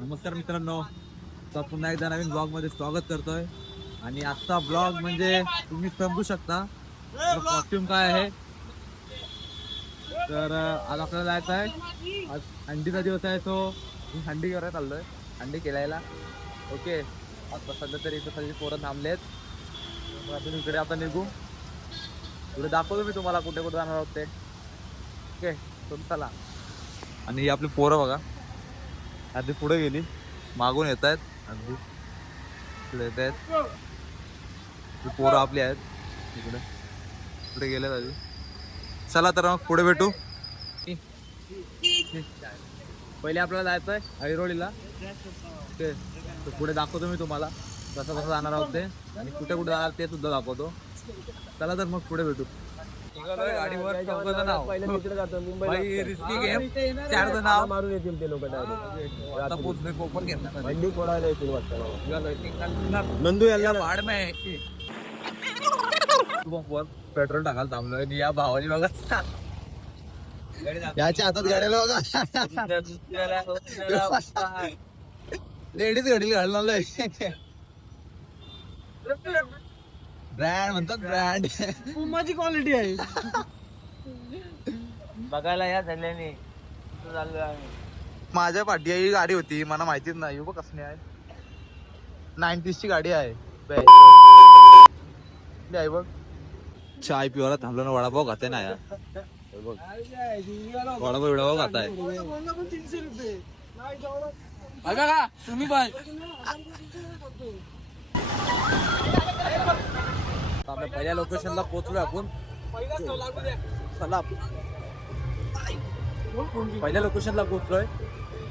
नमस्कार मित्रांनो. तर पुन्हा एकदा नवीन ब्लॉगमध्ये स्वागत करतोय. आणि आजचा ब्लॉग म्हणजे तुम्ही समजू शकता कॉस्ट्युम काय आहे. तर आज आपल्याला जायचं आहे. आज थंडीचा दिवस आहे तो. मी थंडी करायला चाललोय थंडी केलायला ओके. आता सध्या तरी इथं सगळी पोरं थांबलेत. तर आपण इकडे आता निघू. पुढे दाखवतो मी तुम्हाला कुठे कुठे जाणार आहोत ते. ओके. तुम्ही चला. आणि आपली पोरं बघा. आधी पुढे गेली. मागून येत आहेत. अगदी. पुढे येत आहेत. पोरं आपली आहेत. इकडे. पुढे गेल्यात आधी. चला तर मग पुढे भेटू. पहिले आपल्याला जायचं आहे ऐरोळीला ते तर पुढे दाखवतो मी तुम्हाला. कसं कसं जाणार आहोत ते. आणि कुठे कुठे जाणार ते सुद्धा दाखवतो. चला तर मग पुढे भेटू. गाडीवर चौघं नाव रिस्की गेम. मारून येतील ते लोक डायरेक्ट आता पोचणे कोपर घेणार हंडी फोडायला येतील वाटतं. नंदू याला वाढ में पेट्रोल टाकायला थांबलोय आणि या भावानी बघा. याच्या हातात गाड्याला बघा. लेडीज घडील घालून ब्रँड म्हणतात ब्रँड माझी क्वालिटी आहे. बघायला या झाल्याने आम्ही. माझ्या पाठी ही गाडी होती मला माहितीच नाही. बघ कसली आहे? नाईन्टीज ची गाडी आहे. बॅ- आहे बघ. चाय पिवायला थांबलो ना वडापाव खाते ना यार. हे बघ. वडापाव विडापाव खाताय. बघा का तुम्ही पण. आपल्या पहिल्या लोकेशनला पोहोचलो आपण. चला. पहिल्या लोकेशनला पोहोचलोय.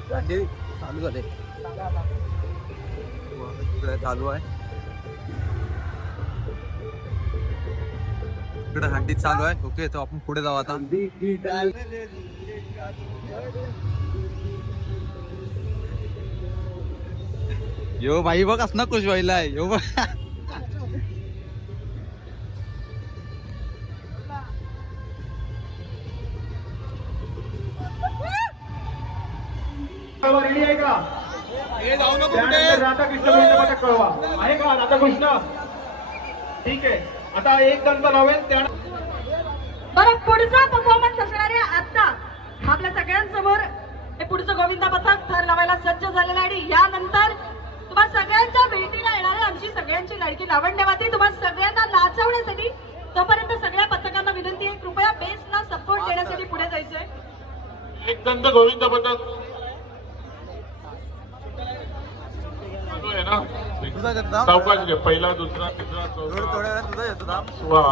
गाडी चालू झाले इकडे चालू आहे. इकडे हंडी चालू आहे. ओके तर आपण पुढे जाऊ आता. यो भाई बघ असं खुश व्हायला यो बघ राधाकृष्ण ठीक आहे. आता एक गंध लावेल त्या बरं पुढचा परफॉर्मन्स असणार आहे आता आपल्या सगळ्यांसमोर हे पुढचं गोविंदा पथक थर लावायला सज्ज झालेलं आहे आणि यानंतर तुम्हा सगळ्यांच्या भेटीला येणार आहे आमची सगळ्यांची लाडकी लावण्यवादी तुम्हा सगळ्यांना नाचवण्यासाठी तोपर्यंत सगळ्या पथकांना विनंती आहे. कृपया बेसला सपोर्ट देण्यासाठी पुढे जायचंय. एक गंध गोविंद पथक चालू आहे ना? सावकाश घे पहिला दुसरा तिसरा चौथा. थोड्या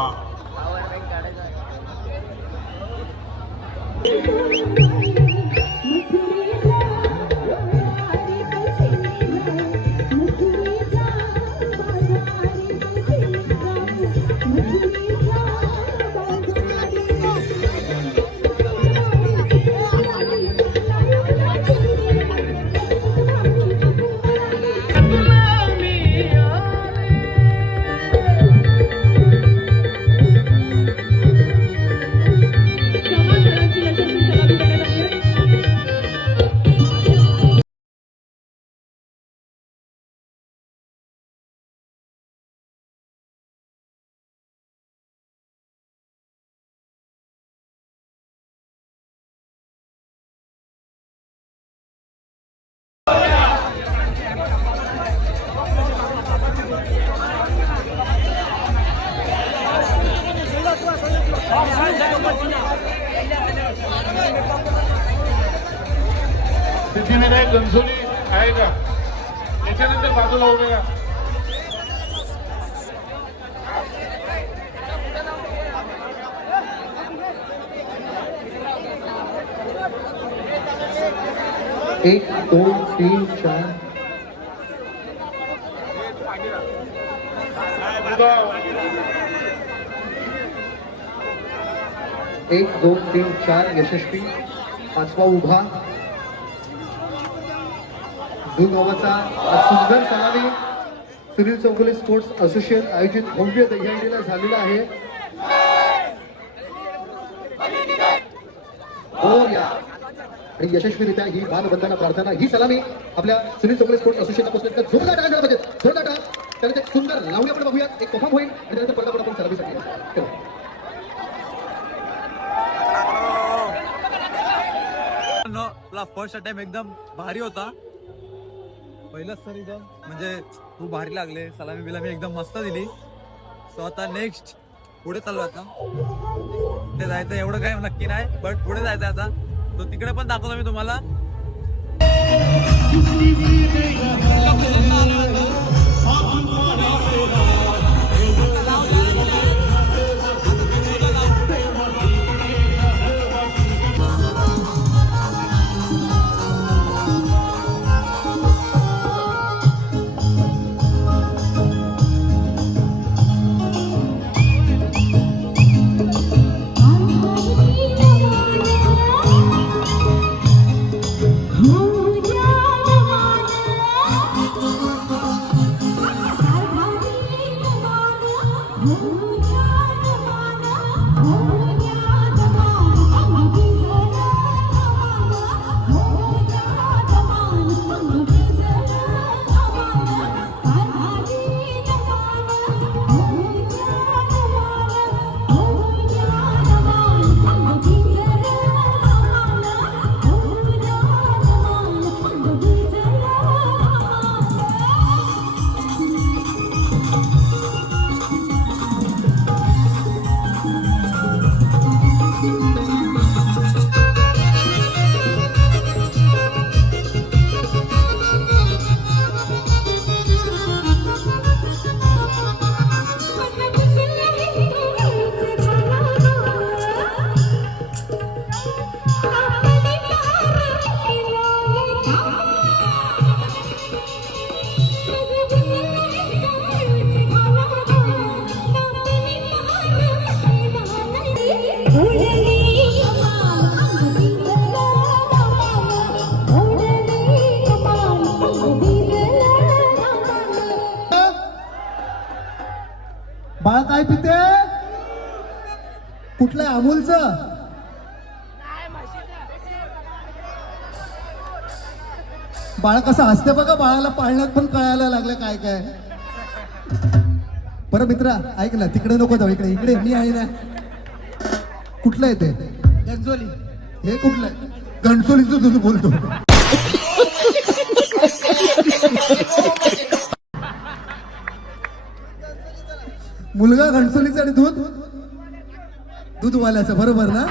सिद्धिविनायक गणसोली आहे का? त्याच्यानंतर बाजूला उभे राहा. एक दोन तीन चार. एक दोन तीन चार यशस्वी. पाचवा उभा. जो सुंदर सणाने सुनील चौगुले स्पोर्ट्स असोसिएशन आयोजित भव्य दहीहंडीला झालेला आहे. आणि यशस्वीरित्या ही मानवंदना प्रार्थना ही सलामी आपल्या सुनील चौगले स्पोर्ट्स असोसिएशनला पोहोचले तर जोरदार टाळ्या झाल्या पाहिजेत जोरदार टाळा. त्यानंतर एक सुंदर लावणी आपण बघूया. एक परफॉर्म होईल. आणि त्यानंतर पडदा आपण आपण सलामीसाठी येऊ. चला. आपला फर्स्ट अटेम्प एकदम भारी होता. पहिलंच सर एकदम म्हणजे खूप भारी लागले. सलामी बिलामी एकदम मस्त दिली. सो आता नेक्स्ट पुढे चालू आता. ते जायचं एवढं काय नक्की नाही बट पुढे जायचं आता. तो तिकडे पण दाखवतो मी तुम्हाला. काय पिते? कुठलं? अमूलचं? बाळ कसं हसते बघा बाळाला पाळण्यात पण कळायला लागलं काय काय. बरं मित्रा ऐक ना तिकडे नको जाऊ इकडे इकडे मी आहे ना. कुठलं आहे ते? गंजोली. हे कुठलं आहे? घणसोलीचं तुझं बोलतो. मुलगा घणसोलीचा आणि दूध? दूधवाल्याचं बरोबर ना?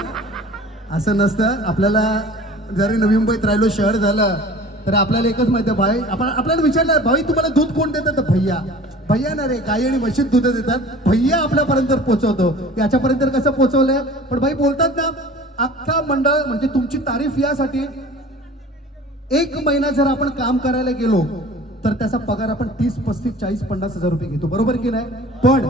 असं नसतं. आपल्याला जरी नवी मुंबईत राहिलो शहर झालं तर आपल्याला एकच माहिती आहे भाई आपण आपल्याला विचारलं भाई तुम्हाला दूध कोण देतात तर भैया. भैया ना रे गाई आणि म्हशीत दूध देतात. भैया आपल्यापर्यंत पोहोचवतो. याच्यापर्यंत कसं पोहोचवलंय? पण भाई बोलतात ना अख्खा मंडळ म्हणजे तुमची तारीफ यासाठी एक महिना जर आपण काम करायला गेलो तर त्याचा पगार आपण तीस पस्तीस चाळीस पन्नास हजार रुपये घेतो. बरोबर की नाही? पण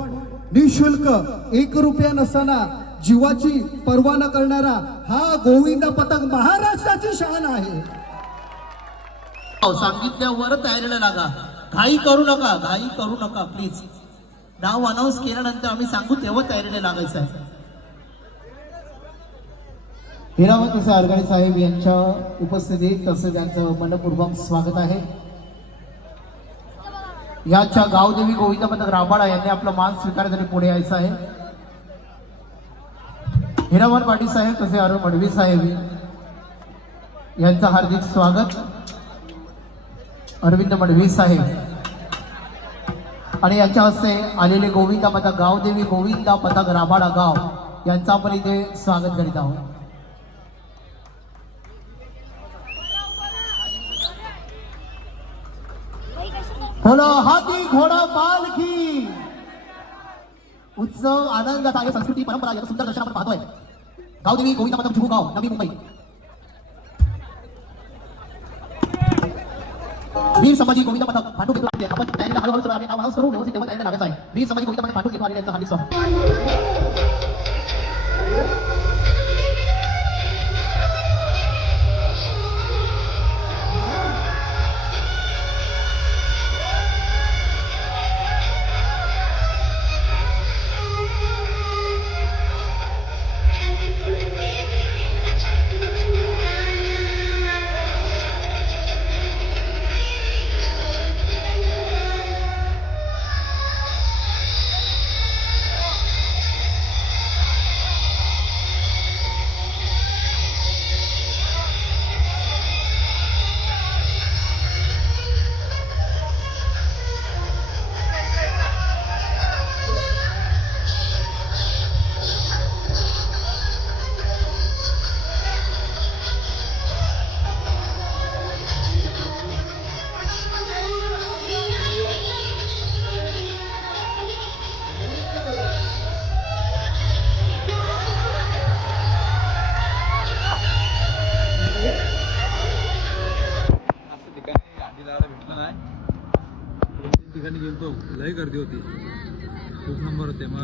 निशुल्क एक रुपया नसताना जीवाची पर्वा न करणारा हा गोविंदा पथक महाराष्ट्राची शान आहे. सांगितल्यावर तयारीला लागा. घाई करू नका घाई करू नका प्लीज नाव अनाऊन्स केल्यानंतर आम्ही सांगू तेव्हा तयारीला लागायचं आहे. हिरावत असे साहेब यांच्या उपस्थितीत तसं त्यांचं मनपूर्वक स्वागत आहे. याच्या गावदेवी गोविंदपंत राबाडा यांनी आपला मान स्वीकारण्यासाठी पुढे यायचं आहे. हिरावत पाटील साहेब तसे अरुण मडवी साहेब यांचं हार्दिक स्वागत. अरविंद मडवी साहेब. आणि यांच्या हस्ते आलेले गोविंदा पथक गावदेवी गोविंदा पथक राबाडा गाव यांचा आपण इथे स्वागत करीत आहोत. बोलो हाती घोडा पालखी उत्सव आनंदाचा आहे संस्कृती परंपरा याचं सुंदर दर्शन आपण पाहतोय. गावदेवी गोविंदा पथक जुहू गाव नवी मुंबई. वीर समाजी गोविंद पथक फाटू घेतो आहे. आपण त्यांना हळूहळू सुरू आम्ही आवाज करू व्यवस्थित तेव्हा त्यांना लागायचं आहे वीर समाजी गोविंद पथक फाटू घेतो आणि त्यांचा हार्दिक स्वागत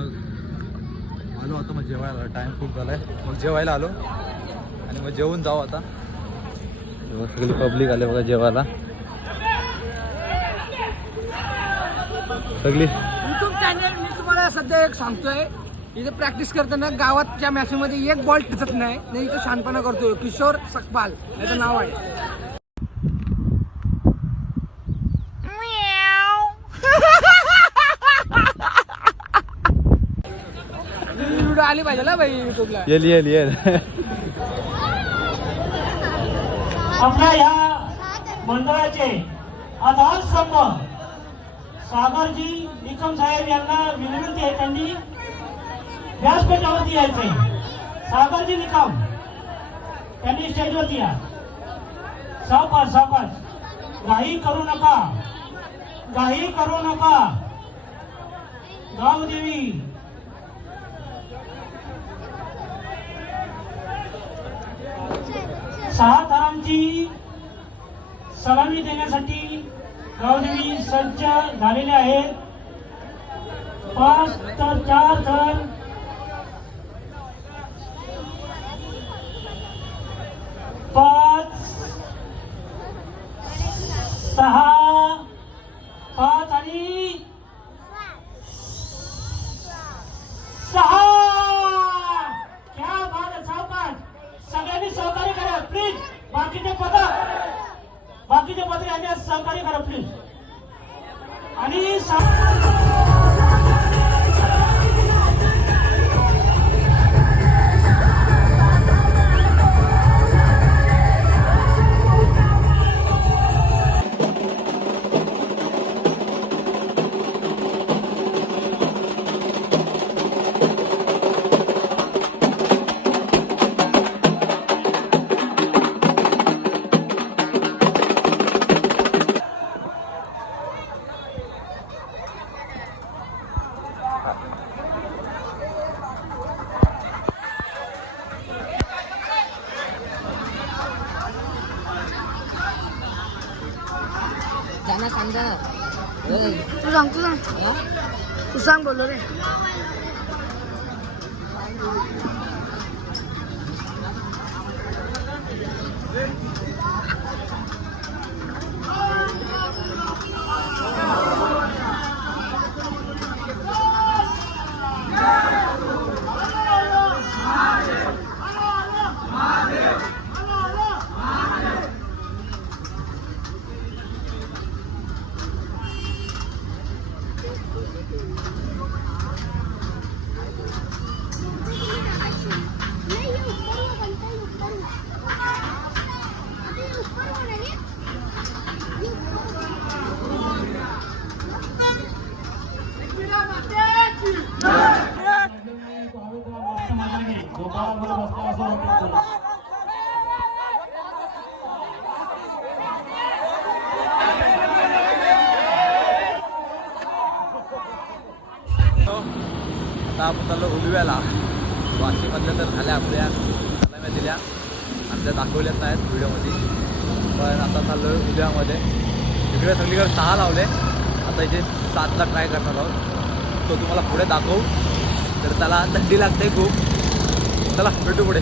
मग आलो आता मग जेवायला. टाइम खूप झाला आहे मग जेवायला आलो. आणि मग जेवून जाऊ आता. तेव्हा सगळी पब्लिक आले बघा जेवायला. सगळी. युट्यूब चॅनल मी तुम्हाला सध्या एक सांगतोय. इथे प्रॅक्टिस करताना गावातच्या मॅचमध्ये एक बॉल टिचत नाही. नाही इथं शानपणा करतोय. किशोर सकपाल. याचं नाव आहे. व्हिडिओ आली पाहिजे ना भाई युट्यूबला येल येल येल आपल्या या मंडळाचे आधार स्तंभ सागरजी निकम साहेब यांना विनंती आहे त्यांनी व्यासपीठावरती यायचंय सागरजी निकम त्यांनी स्टेजवरती या. सावकाश सावकाश. घाई करू नका. घाई करू नका. गावदेवी सहा थरांची सलामी देण्यासाठी गावदेवी सज्ज झालेले आहेत. पाच तर चार थर पाच सहा पाच आणि सहा क्या बात आहे सावकाश सगळ्यांनी सहकार्य करा प्लीज बाकीचे पदक. बाकीचे पदक यांनी सहकार्य करा प्लीज. आणि Yeah. आपण वाशीमधल्या तर झाल्या आपल्या. सलाम्या दिल्या. आमच्या दाखवल्याच नाहीत व्हिडिओमध्ये. पण आता चाललो आहे उद्यामध्ये. इकडे सगळीकडे सहा लावले. आता इथे सातला ट्राय करणार आहोत. तो तुम्हाला पुढे दाखवू. तर त्याला थंडी लागते खूप. चला भेटू पुढे.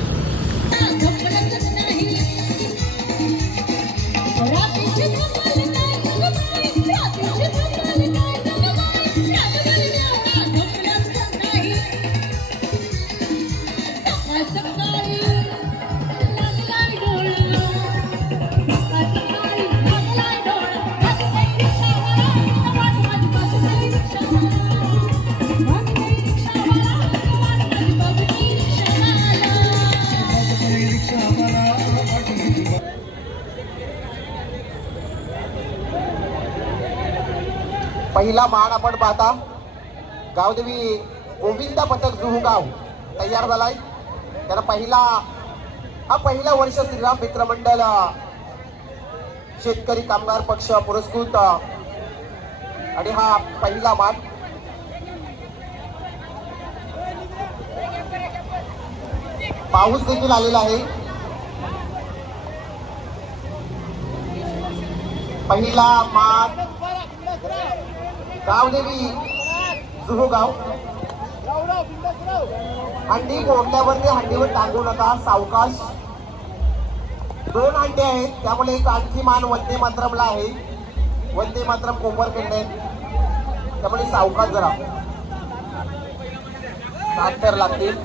पहिला मान आपण पाहता. गावदेवी गोविंदा पथक जुहूगाव तयार झालाय. त्याला पहिला हा पहिला वर्ष श्रीराम मित्रमंडळ शेतकरी कामगार पक्ष पुरस्कृत आणि हा पहिला मान. पाऊस देखील आलेला आहे. पहिला मान. गावदेवी जुहू गाव। हंडी फोडल्यावरती हंडीवर टांगू नका सावकाश. दोन हंडे आहेत त्यामुळे एक आणखी मान वंदे मातरमला आहे. वंदे मातरम कोपरखंड त्यामुळे सावकाश जरा. सात तर लागतील.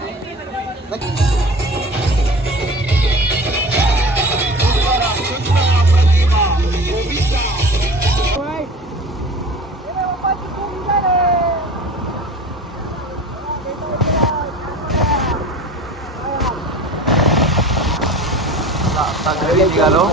André, dígalo.